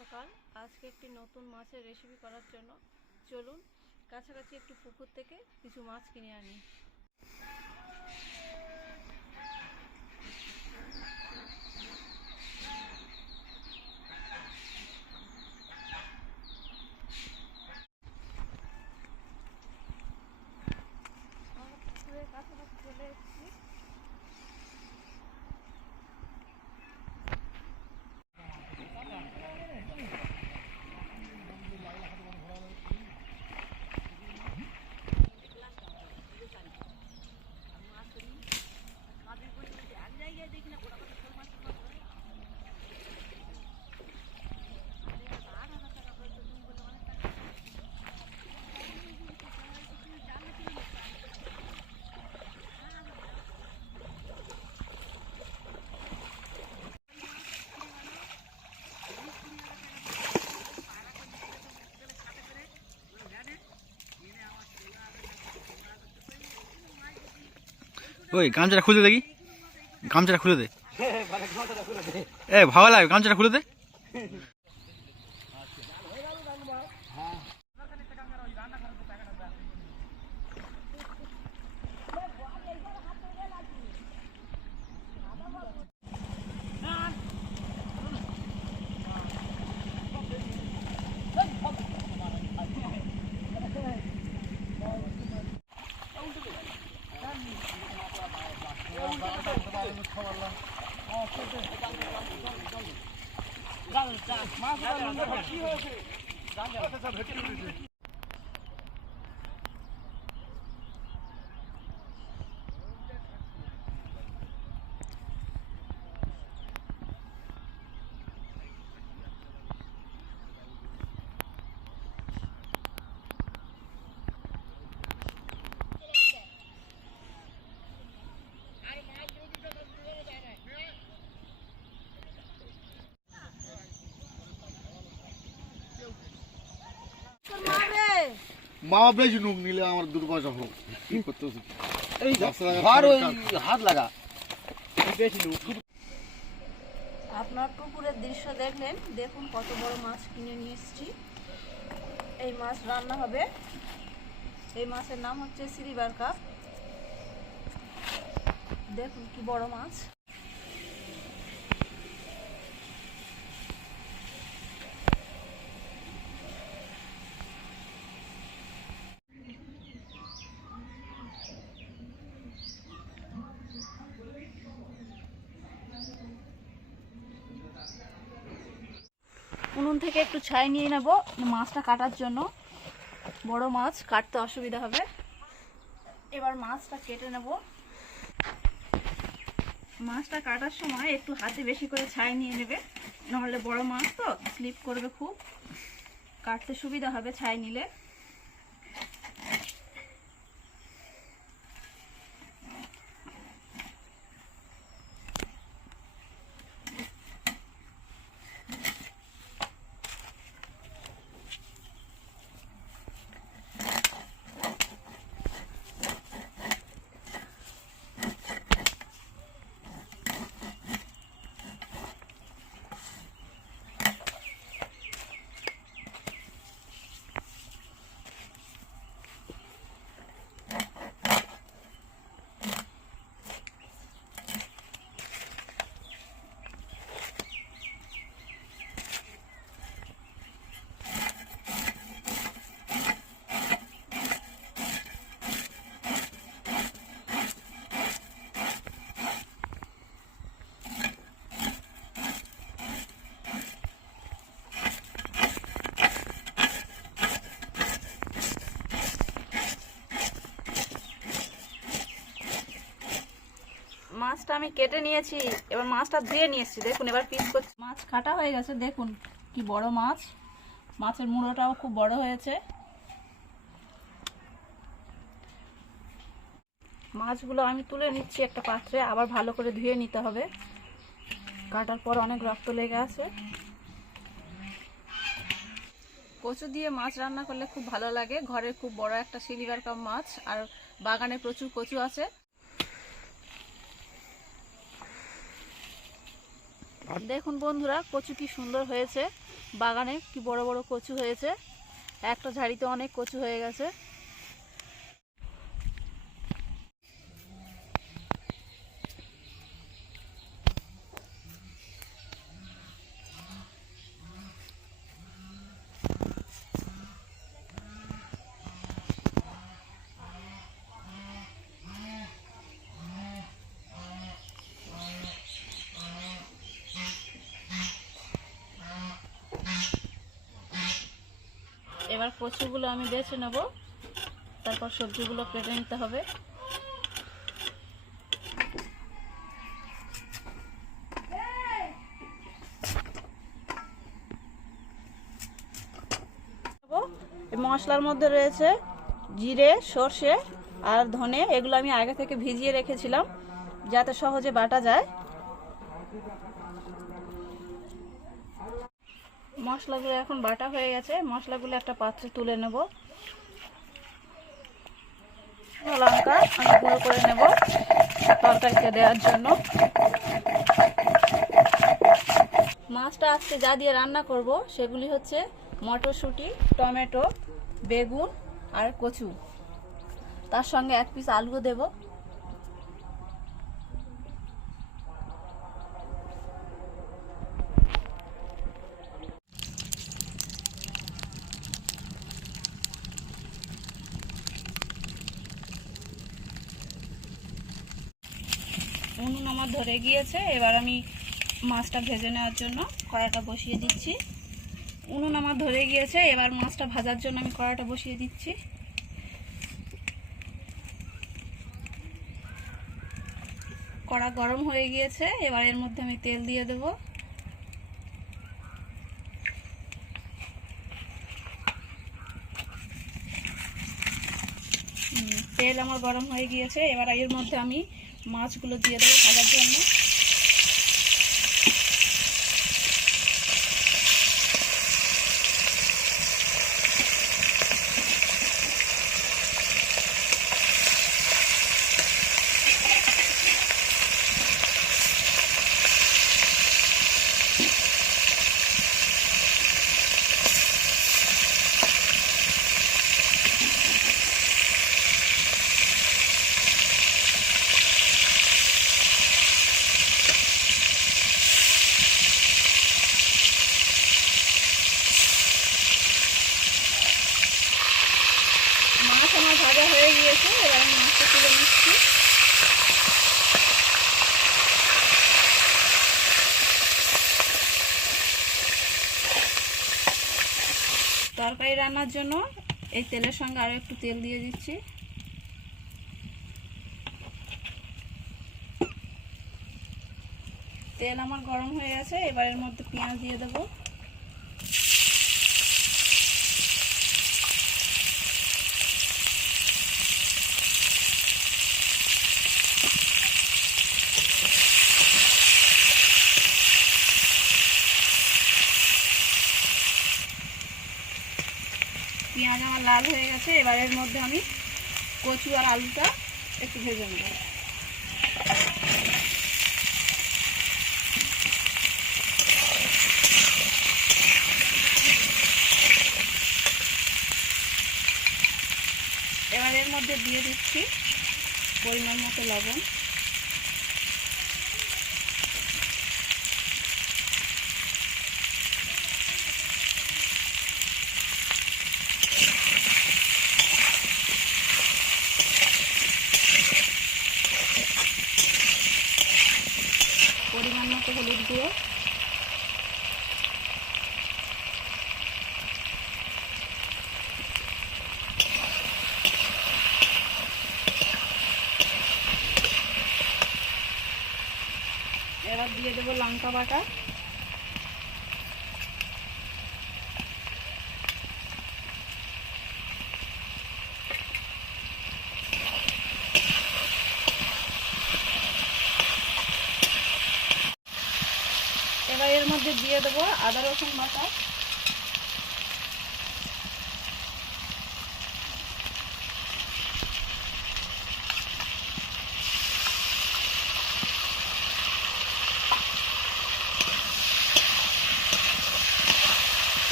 সকাল। আজকে একটি নতুন মাছের রেসিপি করার জন্য চলুন কাছাকাছি একটু পুকুর থেকে কিছু মাছ কিনে আনি। পুকুরের কাছাকাছি চলে এসেছি। ওই গামছাটা খুলে দেখি, গামছাটা খুলে দে। এ ভালো লাগে, গামছাটা খুলে দে। মা বেশি নুক নিলে আমার দুটো পয়সা হোক কি করতে এই হাত লাগা বেশি নুক। আপনার পুকুরের দৃশ্য দেখলেন, দেখুন কত বড় মাছ কিনে নিয়ে এসেছি। এই মাছ রান্না হবে। এই মাছের নাম হচ্ছে সিলভার কাপ। দেখুন কি বড় মাছ। উনুন থেকে একটু ছাই নিয়ে নেব মাছটা কাটার জন্য। বড় মাছ কাটতে অসুবিধা হবে। এবার মাছটা কেটে নেব। মাছটা কাটার সময় একটু হাতে বেশি করে ছাই নিয়ে নেবে, নাহলে বড় মাছ তো স্লিপ করবে, খুব কাটতে সুবিধা হবে ছাই নিলে। মাছটা আমি কেটে নিয়েছি, এবার মাছটা ধুয়ে নিয়ে এসেছি। দেখুন এবার পিস করছি। মাছ কাটা হয়ে গেছে, দেখুন কি বড় মাছ। মাছের মুড়োটাও খুব বড় হয়েছে। মাছগুলো আমি তুলে নিচ্ছি একটা পাত্রে, আবার ভালো করে ধুয়ে নিতে হবে, কাটার পর অনেক রক্ত লেগে আছে। কচু দিয়ে মাছ রান্না করলে খুব ভালো লাগে। ঘরের খুব বড় একটা সিলভার কাপ মাছ, আর বাগানে প্রচুর কচু আছে। দেখুন বন্ধুরা, কচু কি সুন্দর হয়েছে। বাগানে কি বড় বড় কচু হয়েছে। একটা ঝাড়িতে অনেক কচু হয়ে গেছে। এবার কচুগুলো আমি বেছে নেব, তারপর সবজিগুলো কেটে নিতে হবে। মশলার মধ্যে রয়েছে জিরে, সর্ষে আর ধনে। এগুলো আমি আগে থেকে ভিজিয়ে রেখেছিলাম যাতে সহজে বাটা যায়। মশলাগুলো এখন বাটা হয়ে গেছে। মশলাগুলো একটা পাত্রে তুলে নেব। লঙ্কা আমি গুঁড়ো করে নেব তরকারিতে দেওয়ার জন্য। মাছটা আজকে যা দিয়ে রান্না করব সেগুলি হচ্ছে মটরশুঁটি, টমেটো, বেগুন আর কচু। তার সঙ্গে 1 পিস আলুও দেব। উনুন আমার ধরে গিয়েছে। এবার আমি মাছটা ভেজে নেওয়ার জন্য কড়াইটা বসিয়ে দিচ্ছি। উনুন আমার ধরে গিয়েছে। এবার মাছটা ভাজার জন্য আমি কড়াইটা বসিয়ে দিচ্ছি। কড়া গরম হয়ে গিয়েছে। এবার এর মধ্যে আমি তেল দিয়ে দেব। তেল আমার গরম হয়ে গিয়েছে। এবার এর মধ্যে আমি মাছগুলো দিয়ে দেবো ভাজার জন্য। মাছ আমার ভাজা হয়ে গিয়েছে। এবার আমি মাছটা তুলে নিচ্ছি। তরকারি রান্নার জন্য এই তেলের সঙ্গে আরো একটু তেল দিয়ে দিচ্ছি। তেল আমার গরম হয়ে গেছে। এবার এর মধ্যে পেঁয়াজ দিয়ে দেবো। পেঁয়াজ আমার লাল হয়ে গেছে। এবার এর মধ্যে আমি কচু আর আলুটা একটু ভেজে নেব। এবার এর মধ্যে দিয়ে দিচ্ছি পরিমাণ মতো লবণ। পরিমাণ মতো হলুদ গুঁড়ো। এবার দিয়ে দেবো লঙ্কা বাটা। এবার এর মধ্যে দিয়ে দেবো আদা রসুন বাটা।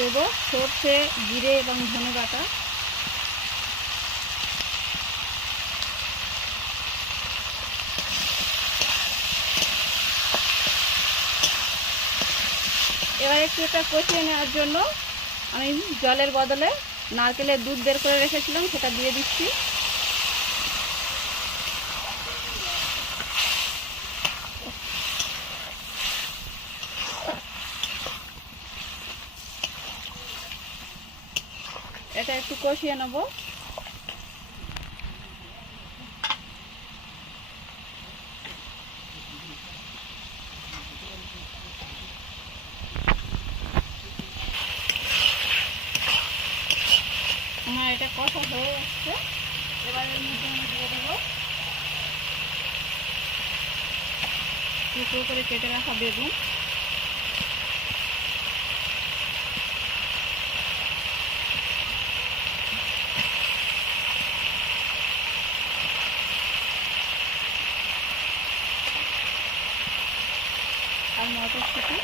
দেবো সর্ষে, জিরে এবং ধনে বাটা। এবার একটু এটা কষিয়ে নেওয়ার জন্য আমি জলের বদলে নারকেলের দুধ বের করে রেখেছিলাম, সেটা দিয়ে দিচ্ছি। এটা একটু কষিয়ে নেব। আমার এটা কষা হয়ে যাচ্ছে। এবার এর মধ্যে আমি দিয়ে দেবো টুকরো করে কেটে রাখা বেগুন। আর মটরশুঁটি।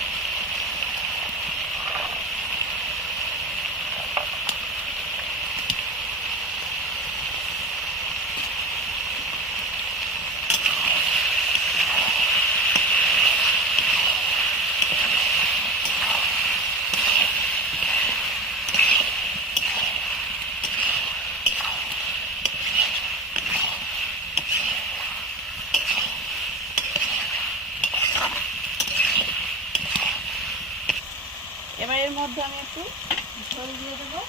এবার এর মধ্যে আমি একটু ঝোল দিয়ে দেবো।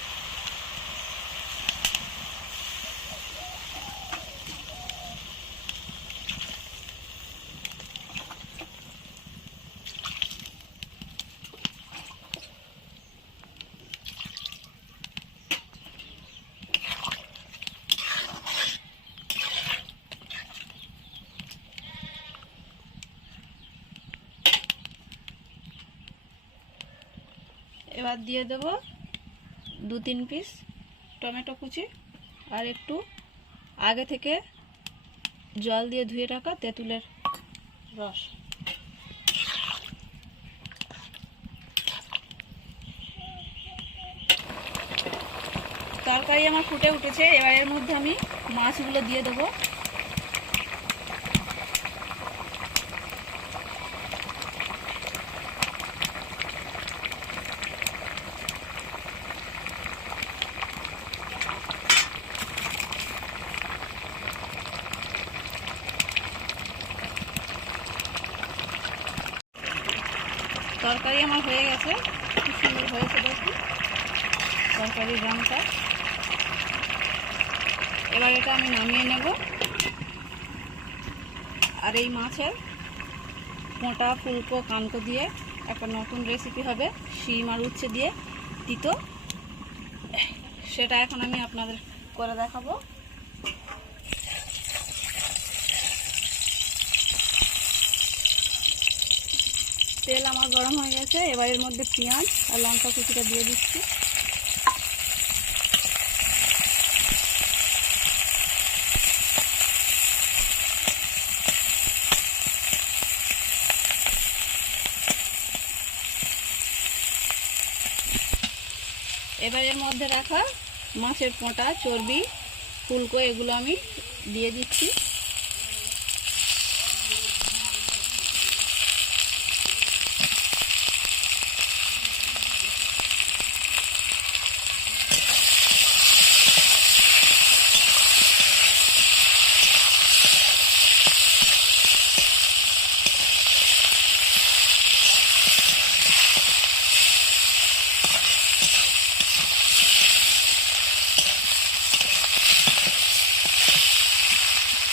এবার দিয়ে দেব 2-3 পিস টমেটো কুচি আর একটু আগে থেকে জল দিয়ে ধুয়ে রাখা তেঁতুলের রস। তরকারি আমার ফুটে উঠেছে। এবার এর মধ্যে আমি মাছগুলো দিয়ে দেবো। তরকারি আমার হয়ে গেছে, খুব সুন্দর হয়েছে দেখুন তরকারির রঙটা। এবার এটা আমি নামিয়ে নেব। আর এই মাছের মোটা ফুলকো কানকো দিয়ে একটা নতুন রেসিপি হবে, শিম আর উচ্ছে দিয়ে তিতো। সেটা এখন আমি আপনাদের করে দেখাবো। তেল আমার গরম হয়ে গেছে। এবার এর মধ্যে পেঁয়াজ আর লঙ্কা কুচিটা দিয়ে দিচ্ছি। এবার এর মধ্যে রাখা মাছের পোঁটা, চর্বি, ফুলকো এগুলো আমি দিয়ে দিচ্ছি।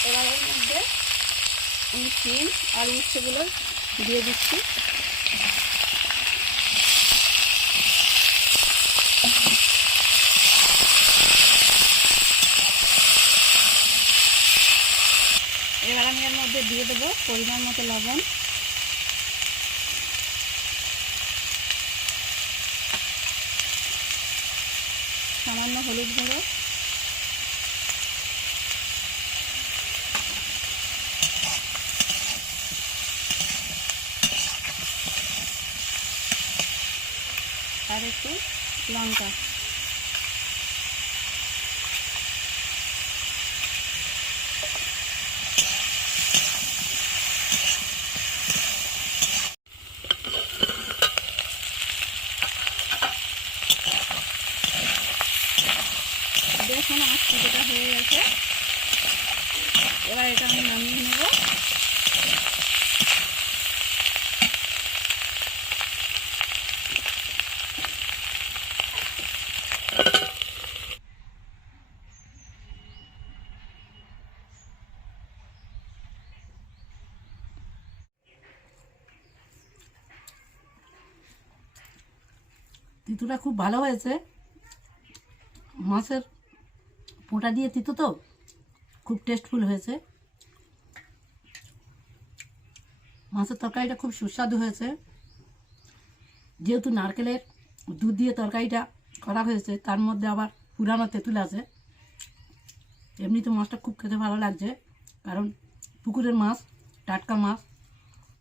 এবার এর মধ্যে আমি শিম আর উচ্ছেগুলো দিয়ে দিচ্ছি। এবার আমি এর মধ্যে দিয়ে দেবো পরিমাণ মতো লবণ, সামান্য হলুদ গুঁড়ো, আর একটু লঙ্কা, দেখুন আমার চিকেটা হয়ে গেছে। এবার এটা আমি নামিয়ে নেব। তিতুটা খুব ভালো হয়েছে। মাছের পোঁটা দিয়ে তিতো তো খুব টেস্টফুল হয়েছে। মাছের তরকারিটা খুব সুস্বাদু হয়েছে। যেহেতু নারকেলের দুধ দিয়ে তরকারিটা করা হয়েছে, তার মধ্যে আবার পুরানো তেঁতুল আছে। এমনিতে মাছটা খুব খেতে ভালো লাগছে, কারণ পুকুরের মাছ, টাটকা মাছ।